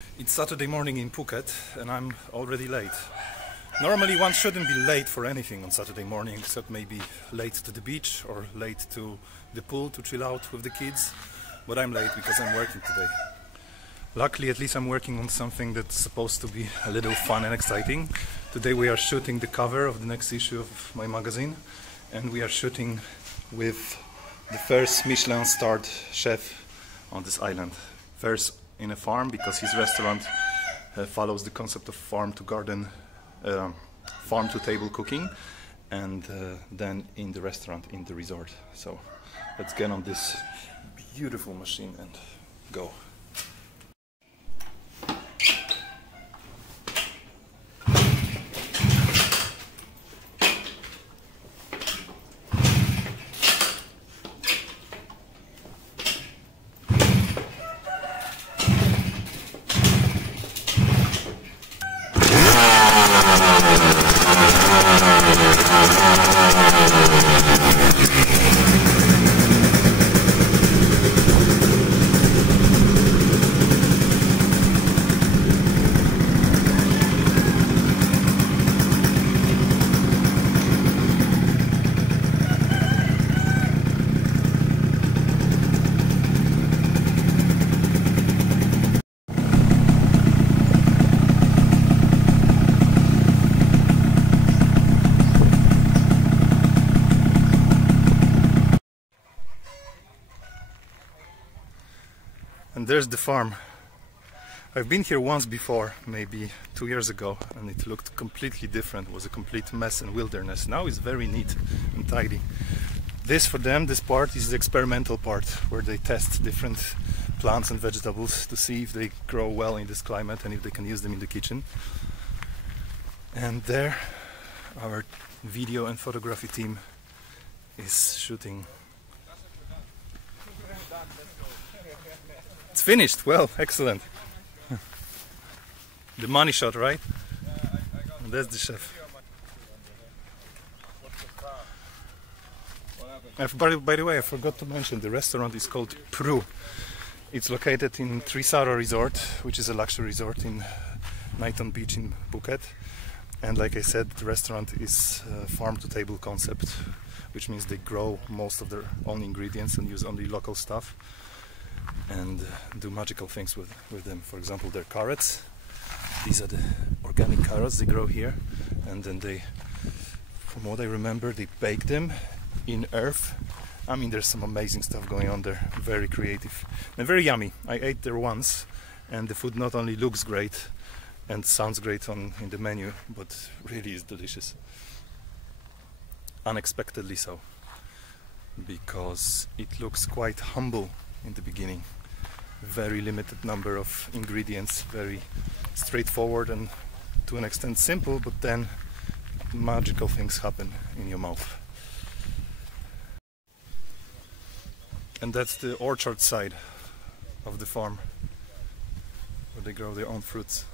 It's Saturday morning in Phuket and I'm already late. Normally one shouldn't be late for anything on Saturday morning except maybe late to the beach or late to the pool to chill out with the kids. But I'm late because I'm working today. Luckily, at least I'm working on something that's supposed to be a little fun and exciting. Today we are shooting the cover of the next issue of my magazine, and we are shooting with the first Michelin starred chef on this island. First in a farm, because his restaurant follows the concept of farm to garden, farm to table cooking, and then in the restaurant in the resort. So let's get on this beautiful machine and go. And there's the farm. I've been here once before, maybe 2 years ago, and it looked completely different. It was a complete mess and wilderness. Now it's very neat and tidy. This, for them, this part is the experimental part, where they test different plants and vegetables to see if they grow well in this climate and if they can use them in the kitchen. And there, our video and photography team is shooting. It's finished. Well, excellent. The money shot, right? And that's the chef. By the way, I forgot to mention, the restaurant is called Pru. It's located in Trisara Resort, which is a luxury resort in Nighton Beach in Phuket. And like I said, the restaurant is a farm-to-table concept, which means they grow most of their own ingredients and use only local stuff and do magical things with them. For example, their carrots. These are the organic carrots they grow here, and then they, from what I remember, they bake them in earth. I mean, there's some amazing stuff going on there. Very creative and very yummy. I ate there once, and the food not only looks great and sounds great in the menu, but really is delicious. Unexpectedly so, because it looks quite humble in the beginning. Very limited number of ingredients, very straightforward and to an extent simple, but then magical things happen in your mouth. And that's the orchard side of the farm, where they grow their own fruits.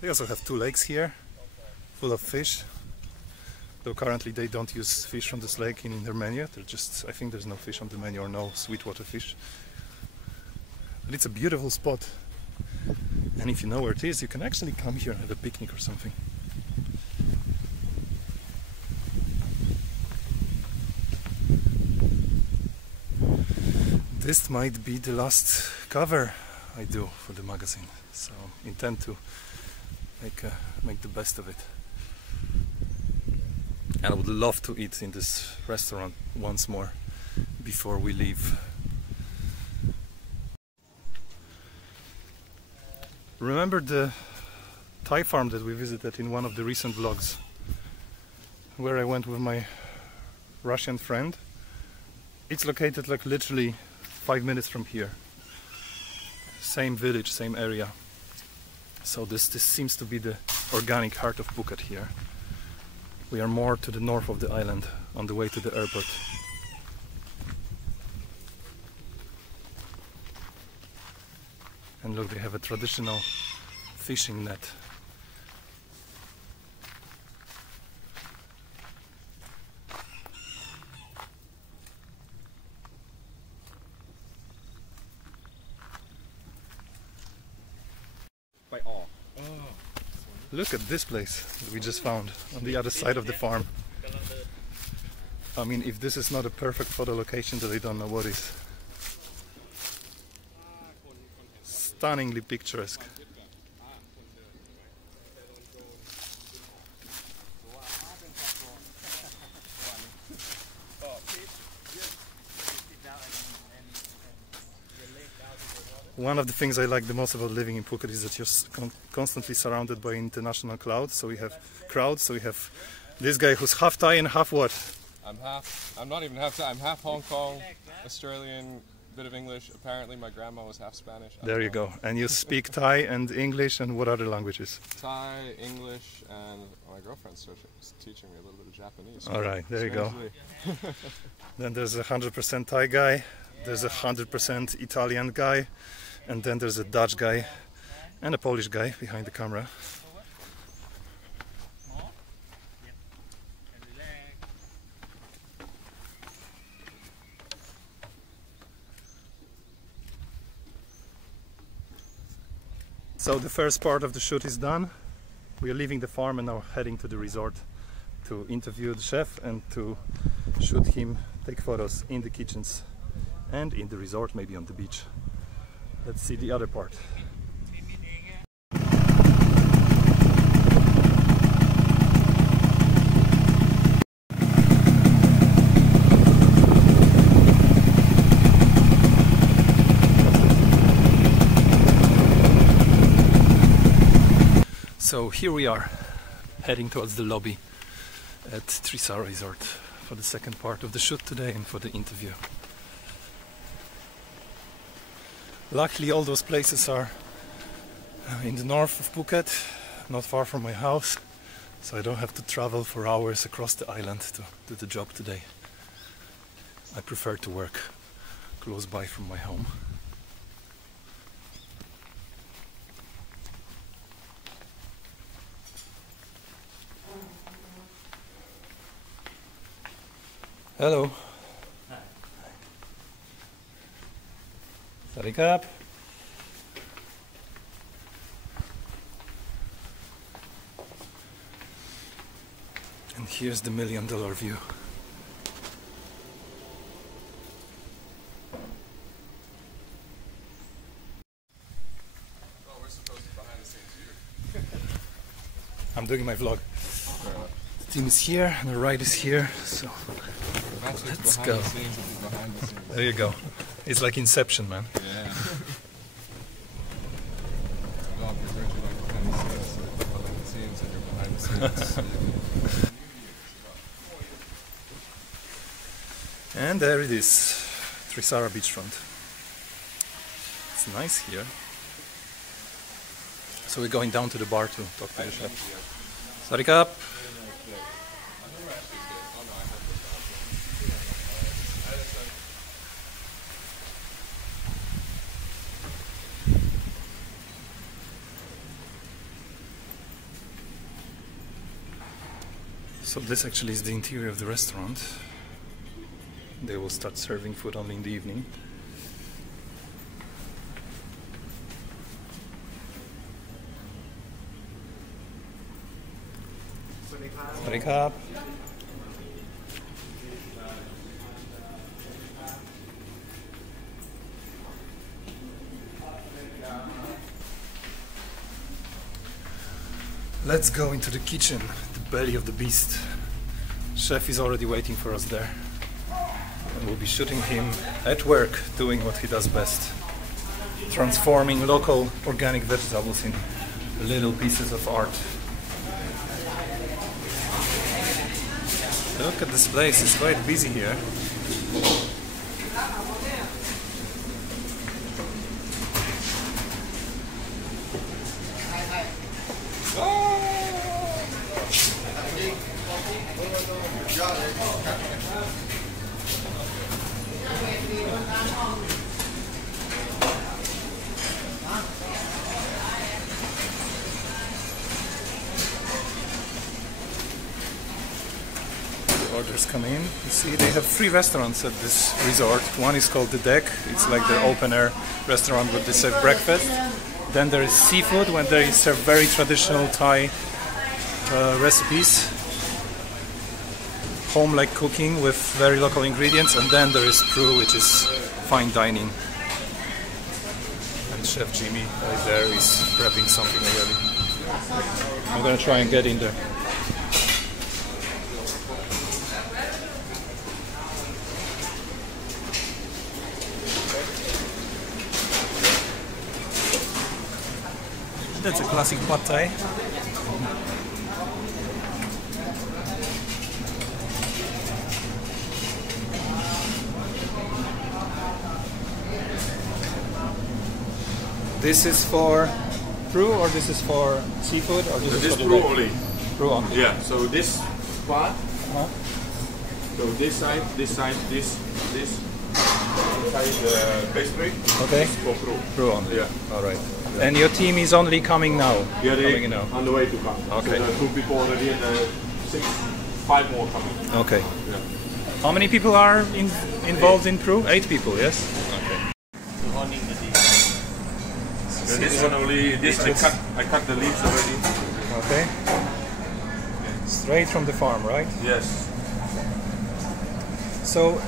They also have 2 lakes here, full of fish. Though currently they don't use fish from this lake in their menu. They're just, I think there's no fish on the menu or no sweetwater fish. But it's a beautiful spot. And if you know where it is, you can actually come here and have a picnic or something. This might be the last cover I do for the magazine. So I intend to make the best of it. And I would love to eat in this restaurant once more before we leave. Remember the Thai farm that we visited in one of the recent vlogs, where I went with my Russian friend? It's located like literally 5 minutes from here. Same village, same area. So this seems to be the organic heart of Phuket here. We are more to the north of the island, on the way to the airport. And look, they have a traditional fishing net. Look at this place that we just found on the other side of the farm. I mean, if this is not a perfect photo location, then I don't know what is. Stunningly picturesque. One of the things I like the most about living in Phuket is that you're constantly surrounded by international crowds. So we have this guy who's half Thai and half what? I'm not even half Thai, I'm half Hong Kong, Australian, bit of English. Apparently my grandma was half Spanish. There you go. And you speak Thai and English and what other languages? Thai, English, and my girlfriend's teaching me a little bit of Japanese. Alright, there you go. Then there's a 100% Thai guy, there's a 100% Italian guy, and then there's a Dutch guy and a Polish guy behind the camera. So the first part of the shoot is done. We are leaving the farm and now heading to the resort to interview the chef and to shoot him, take photos in the kitchens and in the resort, maybe on the beach. Let's see the other part. So here we are, heading towards the lobby at Trisara Resort for the second part of the shoot today and for the interview. Luckily all those places are in the north of Phuket, not far from my house, so I don't have to travel for hours across the island to do the job today. I prefer to work close by from my home. Hello. Hi. Sarikap. And here's the $1 million view. Oh, we're supposed to be behind the scenes here. I'm doing my vlog. The team is here and the ride is here, so let's go. There you go. It's like Inception, man. Yeah. Well, we heard you like behind the scenes, and you're behind the scenes. And there it is, Trisara beachfront. It's nice here. So we're going down to the bar to talk to the chef. Sarikap. So this actually is the interior of the restaurant. They will start serving food only in the evening. Sarikap. Let's go into the kitchen, the belly of the beast. Chef is already waiting for us there. And we'll be shooting him at work, doing what he does best. Transforming local organic vegetables in little pieces of art. Look at this place, it's quite busy here. orders come in. You see, they have 3 restaurants at this resort. One is called The Deck. It's like the open-air restaurant where they serve breakfast. Then there is seafood, when they serve very traditional Thai recipes. Home-like cooking with very local ingredients. And then there is Pru, which is fine dining. And Chef Jimmy right there is prepping something already. I'm gonna try and get in there. That's a classic pad thai. This is for Pru, or this is for seafood, or this is for Pru only. Pru only. Yeah. So this part. So this side, this, inside the pastry. Okay. Is for Pru. Pru only. Yeah. All right. Yeah. And your team is only coming now. Yeah, they're coming now. on the way to come. Okay. So there are 2 people already, and 5 more coming. Okay. Yeah. How many people are involved in Pru? 8 people. Yes. Okay. So this one only. This I cut the leaves already. Okay. Straight from the farm, right? Yes. So,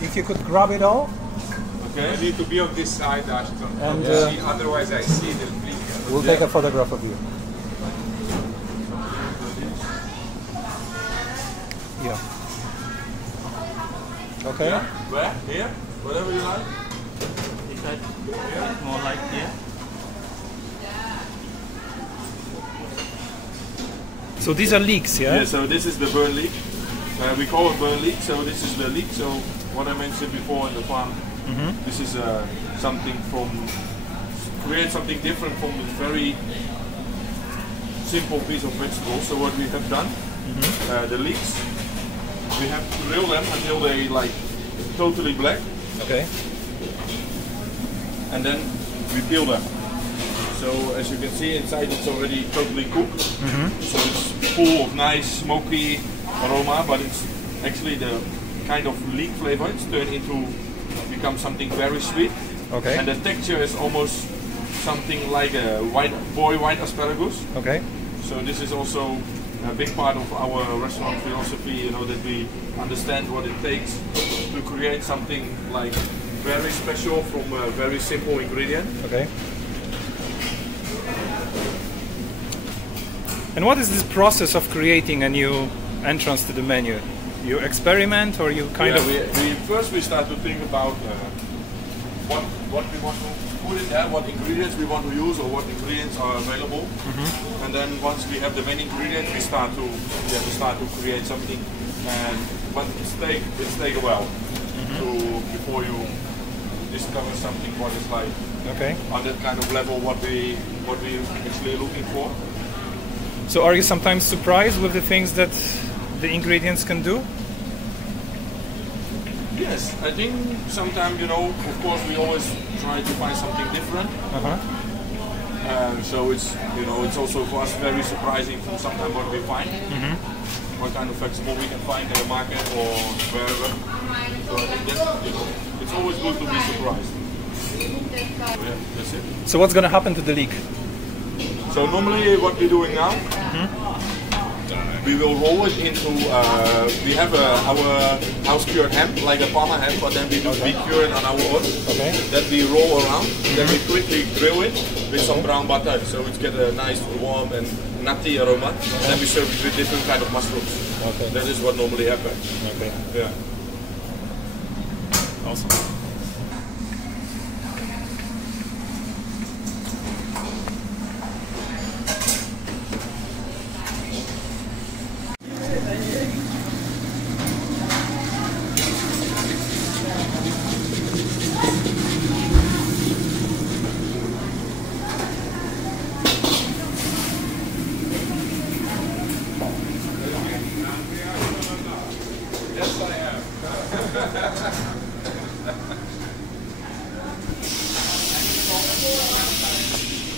if you could grab it all. Okay. I need to be on this side, Ashton. And, otherwise I see the blink. We'll take a photograph of you. Yeah. Okay. Yeah. Where? Here? Whatever you like. Is that more like here? So these are leeks, yeah? Yeah. So this is the burn leek. We call it burn leek. So this is the leek. So what I mentioned before in the farm. This is something from create something different from a very simple piece of vegetable. So what we have done, the leeks, we have to grill them until they like totally black, Okay. and then we peel them. So as you can see inside, it's already totally cooked. So it's full of nice smoky aroma, but it's actually the kind of leek flavor. It's turned into become something very sweet. Okay. And the texture is almost something like a white asparagus. Okay. So this is also a big part of our restaurant philosophy, you know, that we understand what it takes to create something like very special from a very simple ingredient. Okay. And what is this process of creating a new entrance to the menu? You experiment, or you kind of... First we start to think about what we want to put in there, what ingredients we want to use, or what ingredients are available. And then once we have the main ingredient, we start to create something. But it's take a while before you discover something what is like on that kind of level what we actually looking for. So are you sometimes surprised with the things that the ingredients can do? Yes, I think sometimes, you know, of course we always try to find something different. So it's, you know, it's also for us very surprising from sometimes what we find, what kind of vegetable we can find in the market or wherever. So I think that, you know, it's always good to be surprised. So yeah, that's it. So what's going to happen to the leek? So normally what we're doing now, we will roll it into, we have our house cured ham, like a Parma ham, but then we do cure it on our own. Then we roll around, then we quickly grill it with some brown butter, so it gets a nice warm and nutty aroma. And then we serve it with different kind of mushrooms. That is what normally happens. Yeah. Awesome.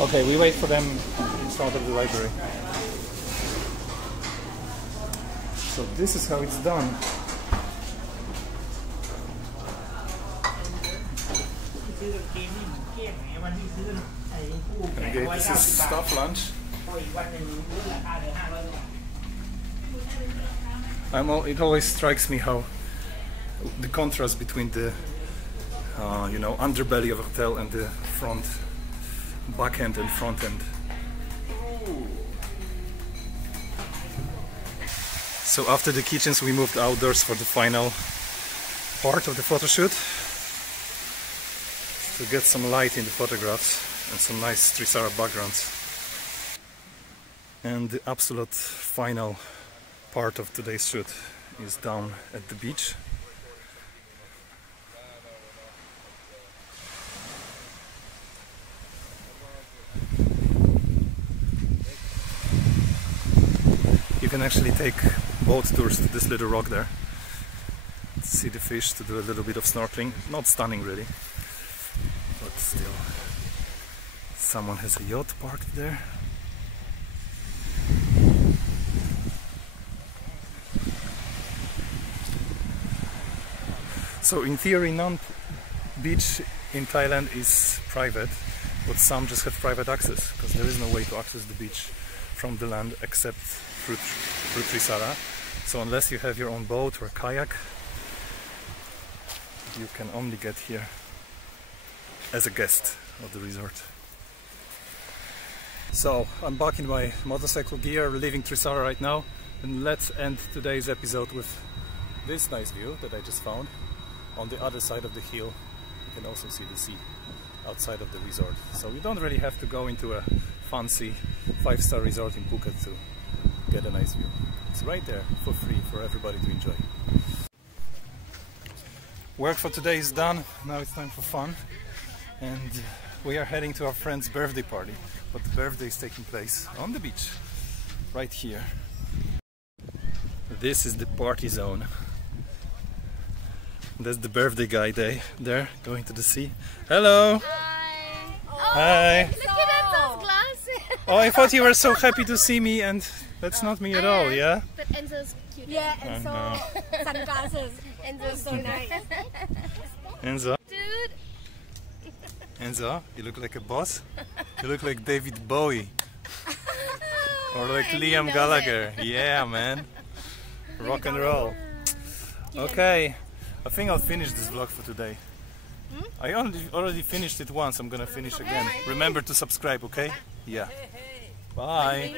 Okay, we wait for them in front of the library. So So this is how it's done. Okay, this is staff lunch. It always strikes me how the contrast between the you know, underbelly of a hotel and the front, back end and front end. So after the kitchens we moved outdoors for the final part of the photo shoot to get some light in the photographs and some nice Trisara backgrounds. And the absolute final part of today's shoot is down at the beach. You can actually take boat tours to this little rock there, to see the fish, to do a little bit of snorkeling. Not stunning really, but still. Someone has a yacht parked there. So in theory, none beach in Thailand is private, but some just have private access, because there is no way to access the beach from the land except through Trisara. So unless you have your own boat or kayak, you can only get here as a guest of the resort. So I'm back in my motorcycle gear, leaving Trisara right now, and let's end today's episode with this nice view that I just found. On the other side of the hill you can also see the sea outside of the resort. So you don't really have to go into a fancy 5-star resort in Phuket to get a nice view. It's right there for free for everybody to enjoy. Work for today is done, now it's time for fun, and we are heading to our friend's birthday party, but the birthday is taking place on the beach, right here. This is the party zone. That's the birthday guy there, going to the sea. Hello! Hi! Hi! Look at Enzo's glasses! Oh, I thought you were so happy to see me, and that's not me at all, yeah? But Enzo's cute. Yeah, and so sunglasses. Enzo's so nice. Enzo? Dude! Enzo, you look like a boss. You look like David Bowie. Or like Liam Gallagher. Yeah, man. Rock and roll. Okay, I think I'll finish this vlog for today. I already finished it once, I'm gonna finish again. Remember to subscribe, okay? Yeah. Bye.